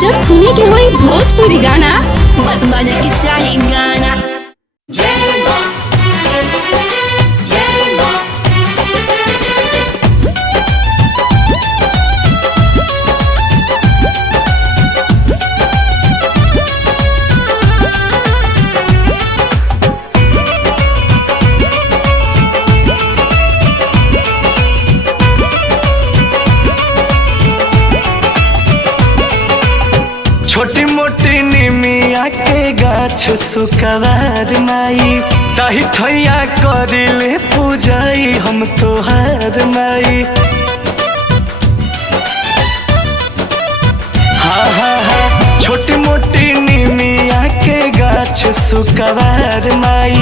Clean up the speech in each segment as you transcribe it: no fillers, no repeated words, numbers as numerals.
जब सुने के होई भोजपुरी गाना बस बजे के चाही गाना। जय मां जय मां छोटी मोटी निमिया के गाछ सुकवार माई ताही थैया करिले पूजाई हम तोहार माई। हाँ हाँ हाँ छोटी मोटी निमिया के गाछ सुकवार माई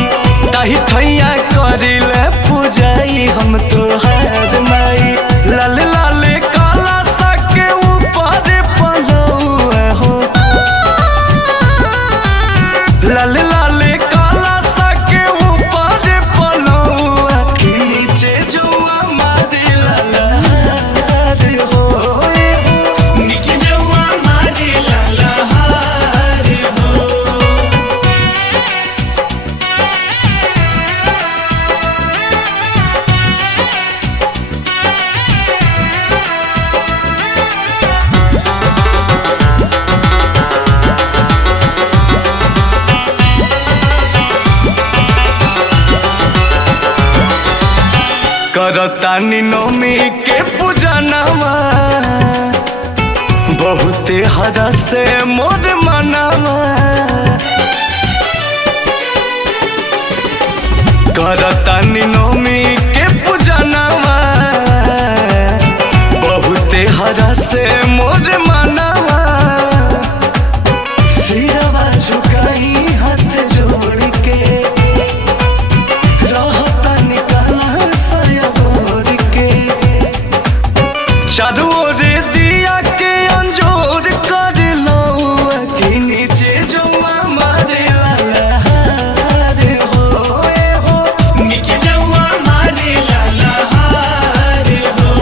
ताही थैया करिले पूजाई हम तोहार माई। लाल लाल काला सा के ऊपर पलौआ हो लाल लाल काला सा के ऊपर पलौआ के नीचे जुआ मारे ललहार हो नीचे जुआ मारे ललहार हो। करतानी नौमी के पूजनवा बहुते हरा से मोर मनवा। करतानी नौमी के पूजनवा बहुते हरा से मोर मनवा। सिरवा झुकाई हाथ जोड़ के चारों ओर दिया के अंजोर कर लो के नीचे जुआ मारे ललहार हो नीचे जुआ मारे ललहार हो।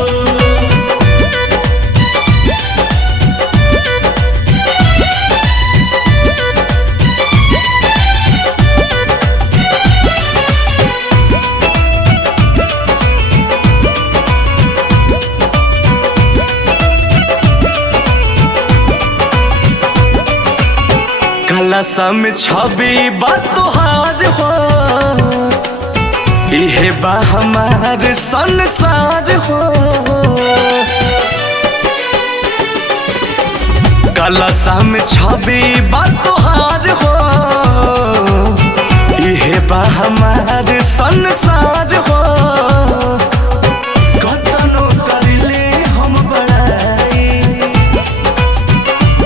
कलशा में छवि बा तोहार हो इहे बा हमार संसार हो। कलशा में छवि बा तोहार हो इहे बा हमार संसार हो। कतनो करिले हम बड़ाई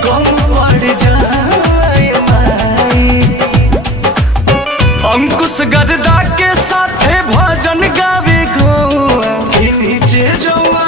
कम पड़ जाए अंकुश गर्दा के साथे भजन गावे गौआ के नीचे जौआ